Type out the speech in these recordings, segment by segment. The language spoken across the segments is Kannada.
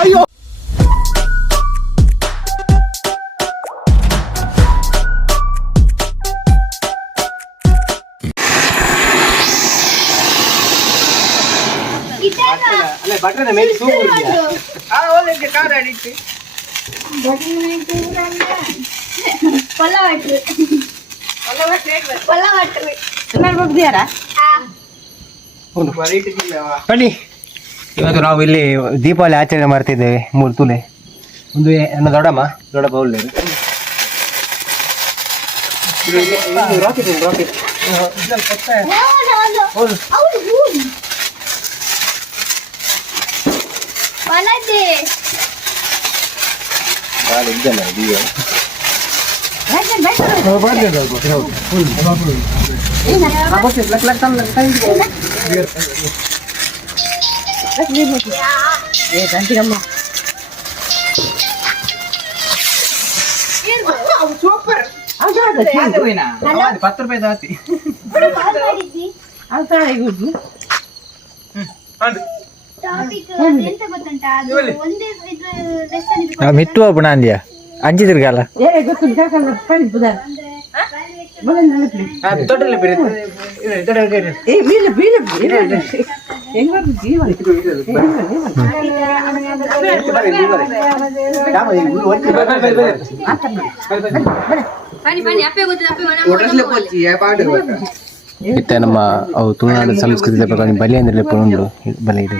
ಅಯ್ಯೋ ಅಲ್ಲ ಬಟ್ರನ ಮೇಲೆ ಸೂಪರ್ ಇದೆಯಾ ಆ ಓಲೆಗೆ ಕಾರ್ ಆಡಿತ್ತು ಬನ್ನಿ ಇವತ್ತು ನಾವು ಇಲ್ಲಿ ದೀಪಾವಳಿ ಆಚರಣೆ ಮಾಡ್ತಿದ್ದೇವೆ 3 ತುಲೆ ಒಂದು ನನ್ನ ದೊಡ್ಡಪ್ಪ ಒಳ್ಳೆಯದು ರಾಕೆಟ್ ಸೂಪರ್ 10 ರೂಪಾಯಿ ದಾತಿ ಮಿತ್ತು ಅಪ್ಪಣ ಅಂದ್ಯಾ ಅಂಜಿದ್ರಗಲ್ಲ ಇತ್ತ ನಮ್ಮ ಅವು ತುಳುನಾಡು ಸಂಸ್ಕೃತಿಯ ಪ್ರಕಾರ ಬಲಿ ಅಂದ್ರೆ ಲೆಪ್ಪ ಉಂಡು ಬಲೆ ಇದೆ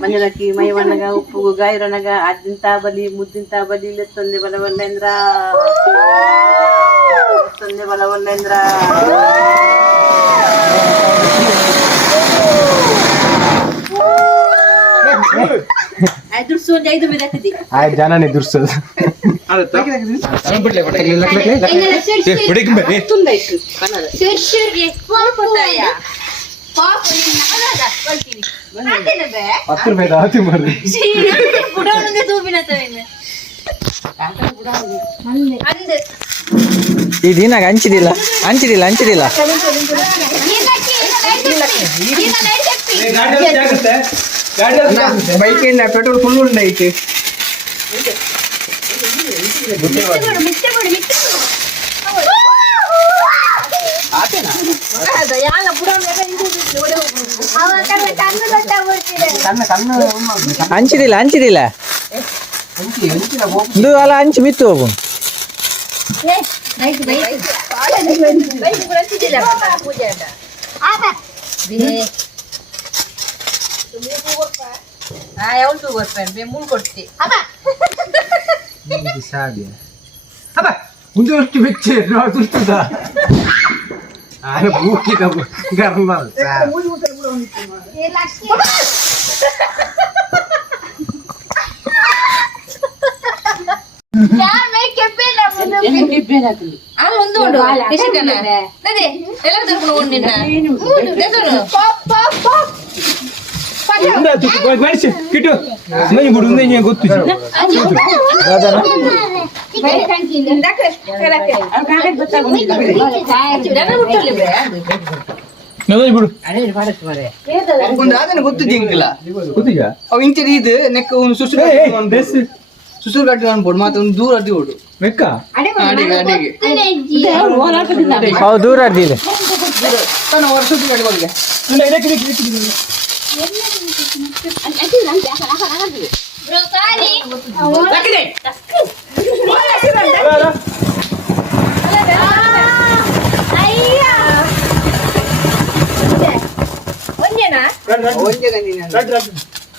ಮಂಜಲಕ್ಕಿ ಮೈವಣ್ಣಗ ಉಪ್ಪು ಗಾಯರನಗ ಅದ್ದಿಂತ ಬಲಿ ಮುದ್ದಿಂತ ಬಲಿ ತಂದೆ ಬಲವಲ್ಲೇಂದ್ರ ಜನನೇ ದುರ್ಸೋದು ಈ ದಿನಾಗ ಹಂಚಿದಿಲ್ಲ ಬೈಕಿನ ಪೆಟ್ರೋಲ್ ಫುಲ್ ಉಂಡೈತೆ ಹಂಚಿದಿಲ್ಲ ಇದು ಅಲ್ಲ ಹಂಚಿ ಮಿತ್ತು ಹೋಗು ಮುಂದೆ ಅಷ್ಟು ಬೆಚ್ಚೆ ದುರ್ತದ ಬೂಕಿದ ಗರ್ಮ ಕಿಟ್ಟು ಮನೆ ಬಿಡು ಗೊತ್ತು ಗೊತ್ತಿದ್ದಿಲ್ಲ ಅವ್ ಇಂಚರಿ ಇದು ನೆಕ್ಕ ಸುಸುರು ಕಟ್ಟಿ ಅನ್ಬೋದು ಮಾತ್ರ ಒಂದು ದೂರ ಅಡ್ಡಿ ಓಡು ಮೆಕ್ಕ ಅಡಿಗೆ ದೂರ ಅಡ್ಡಿದೆ ವರ್ಷದ ಗಾಡಿ ಹೋಗಿದೆ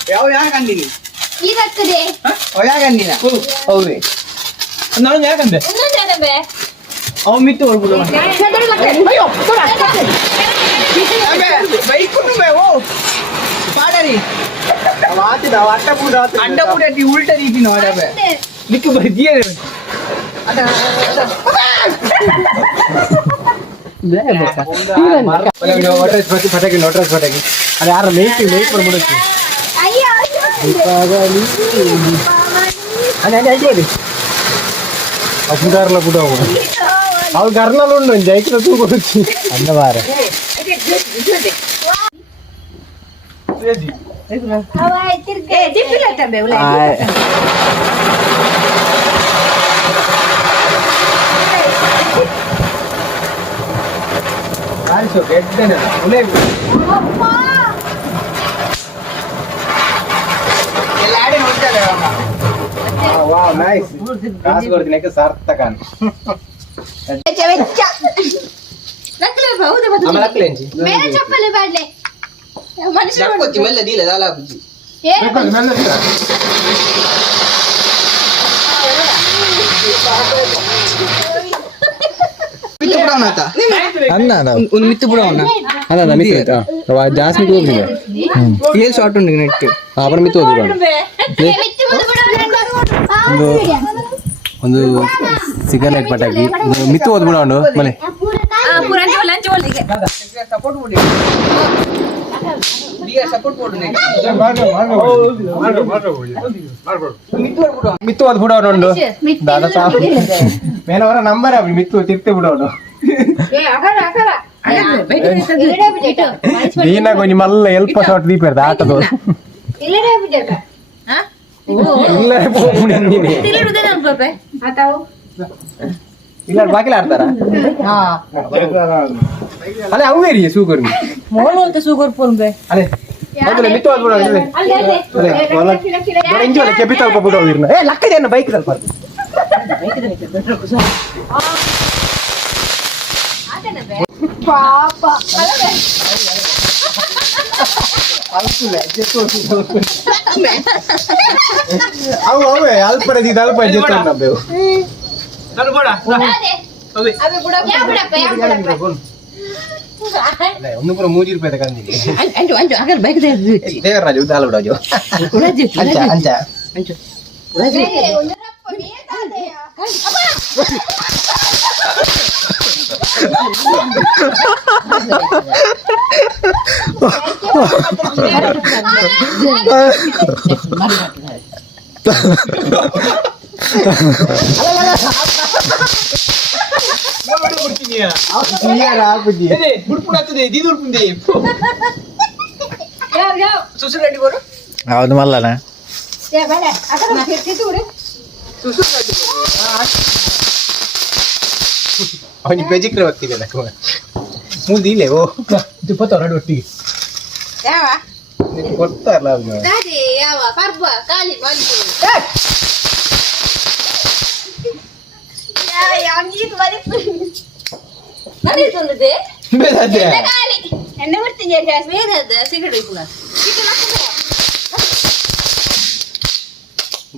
ಯಾವ ಯಾಕಂದಿನಿ ಯಾಕಂದಿನ ಹೌದೇ ನಾನು ಯಾಕಂದೆ ಅವ ಮಿತ್ತು ಹೊಡ್ಬಿಡು ಪಾಡರಿ ಅಡ್ಡ ಉಲ್ಟ ರೀತಿ ನೋಡಬೆ ನಿಕ್ಕು ಬದಿಯ ಪಟಾಕಿ ನೋಟ್ರಸ್ ಪಟಾಕಿ ಅದು ಯಾರ ಮೇಯ್ಕ್ ಮಾಡ್ಬಿಡುತ್ತೆ ದೀಪಾವಳಿ ಅದೇ ಅದೇ అప్పుదారులో కూడా అవి గర్నాలు ఉండండి జైకిలో తూకొచ్చి అన్నవారు ವಾವ್ ನೈಸ್ ಕಾಸು ಕೊಡ್ತೀನಿ ಸಾರ್ಥಕ मेरे चप्पल बैठ ले मनुष्य మెల్ల దీలే దాలా బుజ్జి అన్న ಒಂದು ಮಿತ್ತು ಬಿಡೋಣ ಅಲ್ಲ ಮಿತ್ತು ಜಾಸ್ತಿ ಹೋಗ್ತಿದೆ ಏನ್ ಶಾರ್ಟ್ ಉಂಟು ನೆಟ್ ಅವರ ಮಿತ್ತು ಹೋದ್ರು ಒಂದು ಸಿಗರೇಟ್ ಪಟಾಕಿ ಮಿತ್ತು ಓದ್ ಬಿಡೋಣ ಮನೆ ಮಿತ್ತು ಓದ್ ಬಿಡೋಣ ಉಂಡು ದಾದಾ ಸಾಬ್ ಮೇಲವರ ನಂಬರ್ ಮಿತ್ತು ತಿರ್ತಿ ಬಿಡೋಣ ದೀನ ಕೊಂಚ ಮಲ್ಲ ಎಲ್ಪ ಶಾಟ್ ದೀಪರ್ದ ಆಟದ ಇಲ್ಲ ಇಲ್ಲ ಬಾಕಿಲ ಆಡ್ತಾರ ಅಲ್ಲ ಅವೇರಿ ಸೂಗರ್ sugar pun be. ಅಲೆ ಮೊದಲ ಮಿತ್ತು ಆದ್ಬಿಡೋ ಅಲೆ ಅಲೆ ಇಂಜೋಲೆ ಕೆಪಿತ ಅಲ್ಪ ಬಿಡೋ ಇರ್ನ ಏ ಲಕ್ಕದೆ ಅನ್ನ ಬೈಕ್ ಸ್ವಲ್ಪ पापा ಅವು ಅವೇ ಅಲ್ಪರದಿ ಅಲ್ಪ ಜೊತೆ ನಬ್ಬೇವು ಚಲ್ ಬೋಡ अबे बुढ़ा क्या बुढ़ा पे ಅಲ್ಲ ಒಂದು ಪುರ 3 ರೂಪಾಯಿ ತಗೊಂಡಿನಿ Anjo agar baik deh. ದೇವರ ರಾಜು ದಾಲ ಬಿಡೋಜು ಅಂಚ ಅಂಚ ಹೌದು ಮಲ್ಲನ ಅವನಿಗೆ ಬೆಜಿಕ್ರೆ ಹೋಗ್ತಿದೆ ಮುದಿಲೆ ಓ ಇಪ್ಪತ್ತವರಡು ಒಟ್ಟಿಗೆ ಕೊಡ್ತಾರಲ್ಲ ಅವ್ನು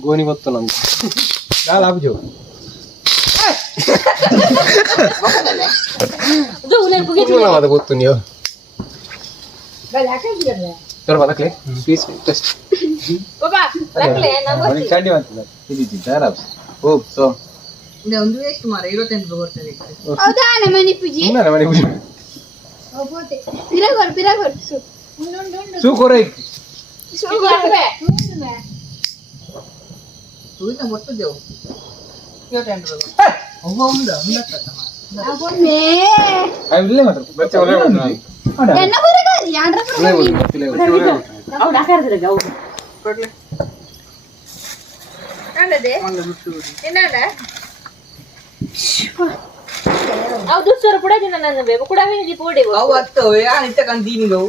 ಗೋನಿ ಗೊತ್ತು ನಮ್ಗೆ ನಾಳೆ ಆಬುಜು ಅದು ಗೊತ್ತು ನೀವು ತೋರ ಬದಕ್ಲೆ ಪೀಸ್ ಟೆಸ್ಟ್ ಚಂಡಿ ಮಾಡ್ತಿದ್ದ ಇದಿದ್ದಾರ ಓ ಸೊ ಒಂದು ಎಷ್ಟು ಮಾರ 28 ಬರ್ತದೆ ಹೌದಾ ನಮ್ಮನಿ ಪೂಜಿ ಇಲ್ಲ ಮನೆ ಪೂಜೆ ಹೋಗೋತೆ ಬಿರಾಗರ್ ಸು ಕೊರೈ ತೂಯಿತ ಮೊಟ್ಟು ದೇವು 28 ಒಬ್ಬ ಉಂಡ ಅಬೋನೆ ಇಲ್ಲೇ ಮಾತ್ರ ಬಚ್ಚ ಒಳ್ಳೆ ಎನ್ನ ಬರಗಾರಿ ಯಾಡ್ರ ಅವ್ರು ಹಾಕಾರ್ದ್ರೆ ಗೌಡ ಕೊಡ್ಲೆ ನನ್ನದೆ ಏನಾದ ಅವು ದುಸ್ಸರು ಪುಡದಿನ ನನ್ನ ಬೇಬು ಕುಡವೆ ದಿ ಪೋಡೆವು ಅವು ಅತ್ತವೆ ಯಾನ್ ಇತ್ತ ಕಂದೀನಿ ಗೌ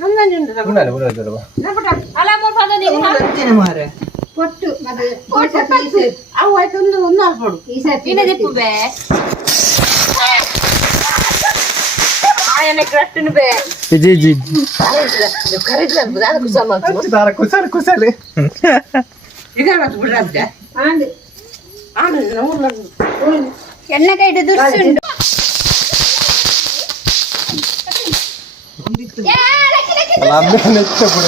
ನಮ್ಮನ್ನ ಉಂಟು ಉಂಡಲ್ಲ ಬರೋದಲ್ಲ ನಪಟ ಅಲ ಮೋರ್ ಫಾದ ದಿ ಅಂತಿನ ಮಾರೆ ಪೊಟ್ಟು ಪೊಟ್ಟು ಪೀಸ್ ಅವು ಆಯ್ತು ಒಂದು ಅಲ್ಪಡು ಈ ಸತಿ ಇನ್ನ ದಿಪ್ಪು ಬೇ ಆಯನೆ ಕ್ರಟ್ಟನು ಬೇ ಜಿ ಜಿ ನೀವು ಕರೆದ್ರೆ ಬುದಾದ ಕುಸಮ ಕುಸಲೆ ಈಗ ಮತ್ತೆ ಬಿಡ್ರಾದ ಆಂಡ್ ಆಂಡ್ ನಮ್ಮೂರ್ನ ಎನ್ನ ಕೈಡೆ ದುರ್ಸುಂಡು ನೆಚ್ಚ ಕೂಡ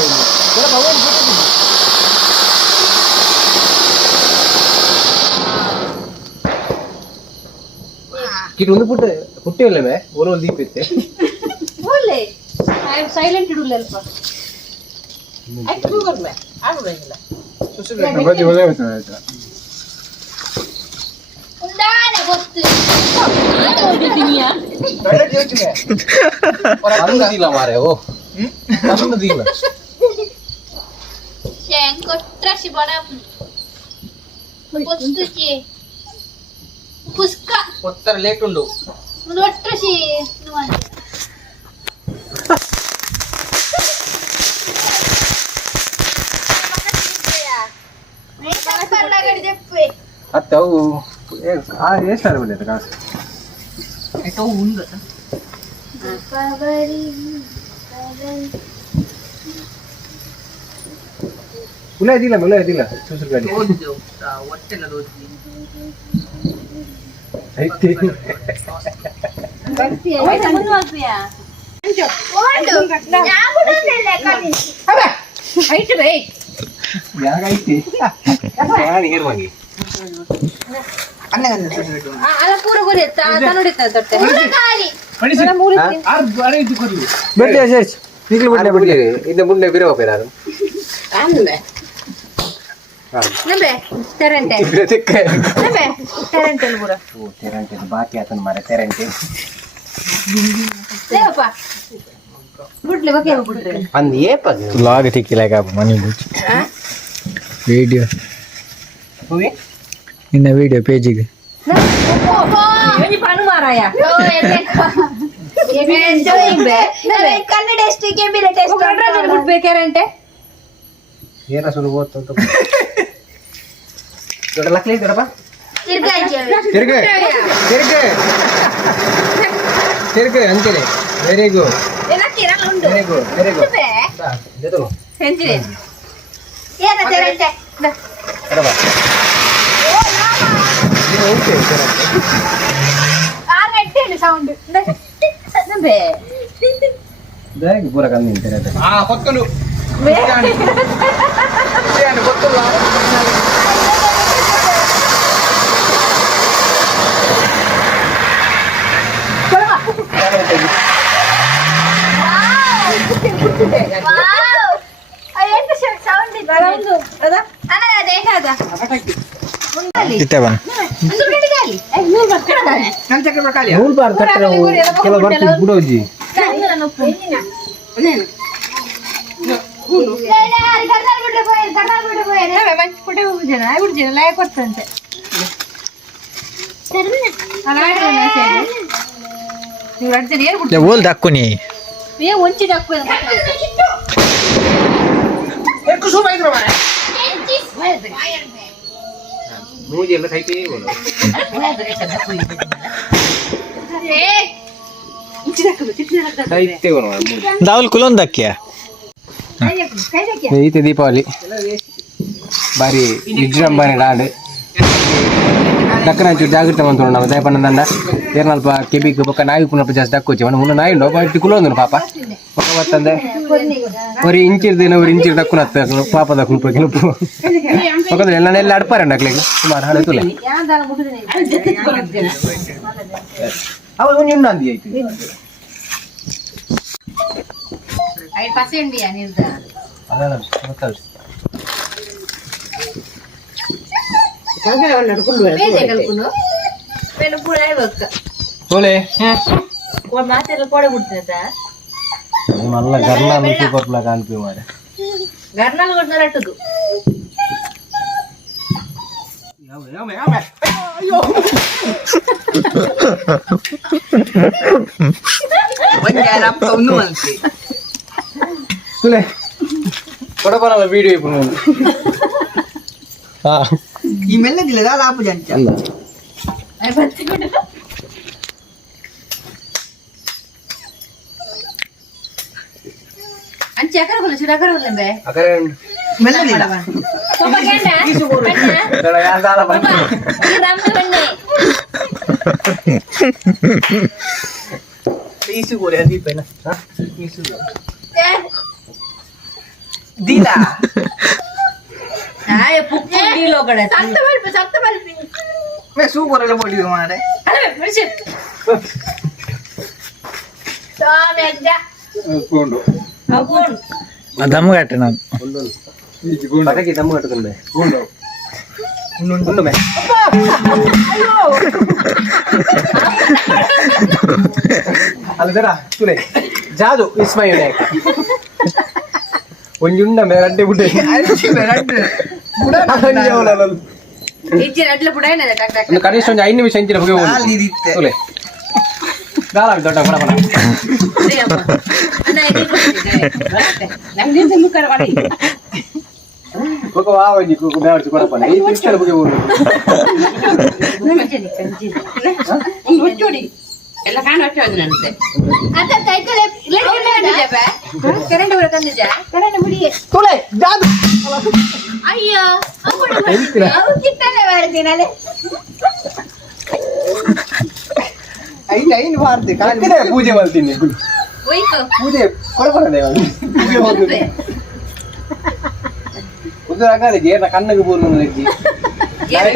ಕಿಟೊಂದು ಪುಟ್ಟಿ ಒಳ್ಳೆ ಓಲೋ ದೀಪ ಇತ್ತೆ ಓಲೆ ಐ ಆಮ್ ಸೈಲೆಂಟ್ ಇಡುಲ್ಲ ಅಲ್ಪ ಐ ಕೂಗರ್ ಮೇ ಆಡುವುದಿಲ್ಲ ನಮ್ಮದಿ ಒಳ್ಳೆ ಆಯ್ತಾ ಉಂಡ दिला मारे ओ पसंद दिला शेंग कोट्राशी बडा पोस्तुची पुस्का उत्तर लेट उंडू ಒಟ್ರಾಶಿ ನುವಾಂತ ಅತ್ತವು ಎಷ್ಟು ಬಂದಿದೆ ಕಾಸು ಉಳಿದಿಲ್ಲ ಚೂಸು ಗಾಡಿ ಐತಿ ಯಾಗೈತಿ ಹೇರುವಾಗಿ ಮುಂದೆ ಬಿರವಾರು ಬಾಕಿ ಆತನ ಮಾರ ತೆರಂಟೆ ಅಂದ್ ಏಪದು व्लॉग ठीक लगा मनी बुच वीडियो इन वीडियो पेज ಗೆ ಕನ್ನಡ ಎಷ್ಟಿಗೆ ಬೇರೆ ಟೆಸ್ಟ್ ಬೇಕಾರಂತೆ ಏನ ಸುರು ಓದ್ತ ದೊಡ್ಡ ಲಕ್ಲಿ ದೊಡ್ಡಪ್ಪ ತಿರ್ಗೆ ಅಂತೀರಿ ವೆರಿ ಗುಡ್ ವೆರಿ ಗುಡ್ ಜೊತೆ ಸೆಂಚುರಿ ಪೂರ ಕಮ್ಮಿ ಕೊತ್ತಲು ಗೊತ್ತಲ್ಲ कितवन ಕೆಲವು ಬರ್ತೀವಿ ಬಿಡೋಜಿ ಕೊಡ್ತಂತೆ बोल दाखवून ये ಒಂಚಿ ಡಾಕ್ಕು ಮೂಜಿ ಎಲ್ಲ ಸೈತಿ दावल कुलोन दाखिया ಈತ ದೀಪಾವಳಿ ಬಾರಿ ವಿಜೃಂಭಣೆ ಗಾಂಡ್ ದಕ್ಕನ ಚೂರು ಜಾಗ್ರತೆ ಮಂತ್ರು ನಾವು ದಯಪಣ್ಣದಂಡ ಏರ್ನಲ್ಪ ಕೆಬಿಕ್ ಪಕ್ಕ ನಾಯಿ ಪುನಃ ಜಾಸ್ತಿ ದಕ್ಕೋಚಿ ಅವನು ಮುನ್ನ ನಾಯಿ ಉಂಡು ಇಟ್ಟು ಕುಲೋಂದು ಪಾಪ ಪಕ್ಕ ಬರ್ತಂದೆ ஒரு ಇಂಚಿರ್ದೇನೋ ஒரு ಇಂಚಿರ್ ದಕ್ಕುನ ಪಾಪ ದಕ್ಕನು ಪಕ್ಕ ನುಪ್ಪು ಪಕ್ಕದಲ್ಲಿ ಎಲ್ಲ ಅಡ್ಪಾರಂಡ ಅಕ್ಲಿಗೆ ಸುಮಾರು ಹಳೆ ತುಲೆ ಅವ ನಿನ್ನ ಅಂದಿ ಆಯ್ತು ಐದು ಪರ್ಸೆಂಟ್ ನಿರ್ಧಾರ ಅದಲ್ಲ ಗೊತ್ತಲ್ಲ ಮಾತೆಲ್ಲ ಕೊಡೆ ಬಿಡ್ತದ ಮಲ್ಲ ಗರ್ನಾಲ್ ಕೊಟ್ಲ ಕಾಣ್ತೀವಿ ಮಾರೆ ಗರ್ನಾಲ್ ಕೊಡ್ತಾರೆ ಅಟ್ಟದು ಕೊಡಬಾರಲ್ಲ ವಿಡಿಯೋ ఇప్పుడు ఈ మెల్లది లేదా లాపు జంచ అయి బతికొడు అంచి అకర బోల చిరకర బోలంబే అకర మెల్లది లేదా సోప గంట దడ యాదాల బన్న రామ బన్నే తీసుకోలే అది పైన తీసుకో దీలా ఆయ పుక్కు డీలో గడ సత్త బల్పి మే సూపర్ గా పొడి మారే అరే మిర్చి సామెజ్జ ಕೊಂಡು అగోన్ దమ్ము కట్టనా పటకి దమ్ము కట్టుకుందే ಕೊಂಡು మే ಅಲ್ಲದರ ತುಲೆ ಜಾದು ಇಸ್ಮಾಯಿಲ್ ಒಂಜುಂಡ ಮೇರಡ್ಡೆ ಬುಡ್ಡೆ ಒಂದು ಕನಿಷ್ಠ ಒಂದು 5 ನಿಮಿಷ ಇಂಚಿನ ಹೋಗಿ ತುಲೆ ದಾಳ ದೊಡ್ಡ ಕೊಡಪನ ವಾ ಒಂಜಿ ಬೇಡ ಕೊಡಪನ ಈ ನಿಮಿಷ ಹೋಗಿ ಎಲ್ಲ ಕಾಣ ಹೊಟ್ಟೆ ಅತ್ತ ಕೈಕಲೆ ಕರೆಂಟ್ ಬರಕಂದಿದ್ಯಾ ಕರೆಂಟ್ ಬಿಡಿ ತುಲೆ ಜಾದು ಅಯ್ಯೋ ಅವು ಕಿತ್ತನೆ ಮಾಡ್ತೀನಲೆ ಐನ್ ಮಾಡ್ತಿ ಕಾಕಿನ ಪೂಜೆ ಮಾಡ್ತೀನಿ ಒಯ್ಕೋ ಪೂಜೆ ಕೊಡಪನ ಪೂಜೆ ಹೋಗುದು ಉದಾಗಲೆ ಏರ ಕಣ್ಣಗೆ ಬೂರು ನಜ್ಜಿ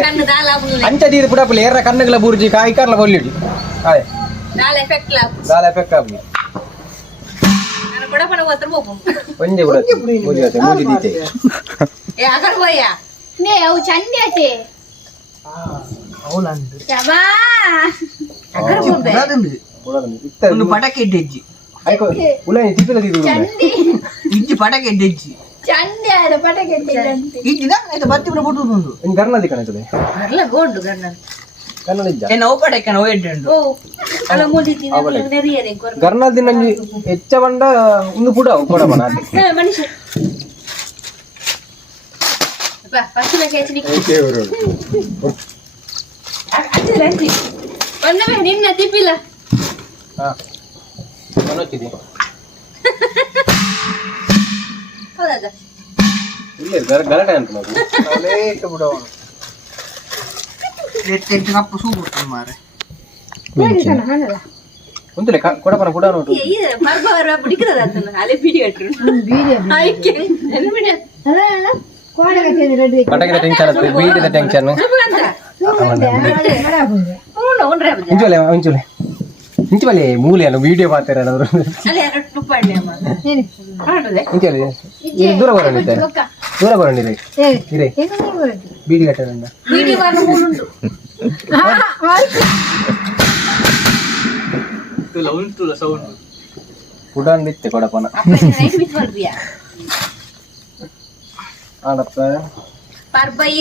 ಕಣ್ಣು ದಾಲ ಅಂಚ ದೀದ ಪುಡಪಲೆ ಏರ ಕಣ್ಣಗಲ ಬೂರ್ಜಿ ಕಾಯಿ ಕಾರ್ಲ ಬೊಲ್ಲಿಡಿ ಹಾಯ್ ದಾಲ ಎಫೆಕ್ಟ್ ಲಾಪ್ ದಾಲ ಎಫೆಕ್ಟ್ ಆಗ್ಲಿ ನಾನು ಕೊಡಪನ ಹೋತ್ರ ಹೋಗು ಒಂದೇ ಬಿಡತ್ತೆ ಮೂಜಿ ದೀತೆ ಏ ಆಗರ ಹೋಯ್ಯ ನೇ ಅವು ಚಂದಿ ಆಚೆ ಅವಲಂದು ಶಬಾ ಆಗರ ಹೋಗ್ಬೆ ಒಂದು ಪಟಾಕಿ ಇಡ್ಡೆಜ್ಜಿ ಆಯ್ಕೋ ಉಲಾಯಿ ತಿಪ್ಪಲ ತಿದು ಚಂದಿ ಇಜ್ಜಿ ಪಟಾಕಿ ಇಡ್ಡೆಜ್ಜಿ ಚಂದಿ ಆದ ಪಟಕೆ ಎತ್ತಿದಂತೆ ಇಜ್ಜಿದ ಆಯ್ತು ಬತ್ತಿ ಬಿಡ ಬಿಡುದು ಒಂದು ಇನ್ ಗರ್ನದಿ ಕಣತದೆ ಅಲ್ಲ ಗೋಂಡು ಗಣ್ಣ ಗರ್ನದಿ ಇದ್ದ ಏನು ಪಟಾಕಿ ನಾವು ಇಡ್ಡೆಂಡು ಓ ಅಲ್ಲ ಮೋದಿ ತಿನ್ನ ನೆರಿಯರೆ ಕೊರ ಗರ್ನದಿ ನಂಜಿ ಹೆಚ್ಚ ಬಂಡ ಒಂದು ಪುಡ ಕೊಡಬನ ಮನುಷ್ಯ ಬಾ ಪಶ್ಚಿಮ ಕೇಚನಿ ಅಜ್ಜಿ ಒಂದವೇ ನಿನ್ನ ತಿಪ್ಪಿಲ್ಲ ಹಾ ಮನೋಚಿದೆ ಹೌದಾ ಇಲ್ಲ ಗಲಾಟೆ ಅಂತ ನಾವು ಲೇಟ್ ಬಿಡೋ ಎತ್ತೆಂಟು ಕಪ್ಪು ಸೂಪು ಮಾರೆ ಒಂದಲೆ ಕೊಡಪನ ಕೂಡ ನೋಡು ಈ ಮರ್ಬವರ ಬಿಡಿಕದ ಅಂತ ಅಲೆ ಬಿಡಿ ಕಟ್ರು ಆಯ್ಕೆ ಎಲ್ಲ ಬಿಡಿ ಪಟಾಕಿದ ಟೆನ್ಷನ್ ಆಗ್ತದೆ ಬೀಡಿದ ಟೆನ್ಷನ್ ಇಂಚೋಲೆ ಇಂಚೋಲೆ ಇಂಚೋಲೆ ಮೂಲೆಯನ್ನು ವಿಡಿಯೋ ಮಾಡ್ತಾರೆ ಅವರು ಅಲೆ ಎರಡು ತುಪ್ಪಣ್ಣೆ ಅಮ್ಮ ಮಾಡೋದೆ ಇಂಚೋಲೆ ದೂರ ಬರೋಣಿದ್ದಾರೆ ದೂರ ಬರೋಣಿರಿ ಇರೇ ಬೀಡಿ ಕಟ್ಟದಿಂದ ಬಿಡಿ ವಾರ ಮೂರುಂಟು ತುಲ ಉಂಟುಲ ಸೌಂಡ್ ಉಡಾನ್ ಬಿತ್ತೆ ಕೊಡಪನ ನೈಟ್ ಬಿತ್ತು ಬರ್ಬಿಯಾ ಆಡಪ್ಪ ಪರ್ಬೈ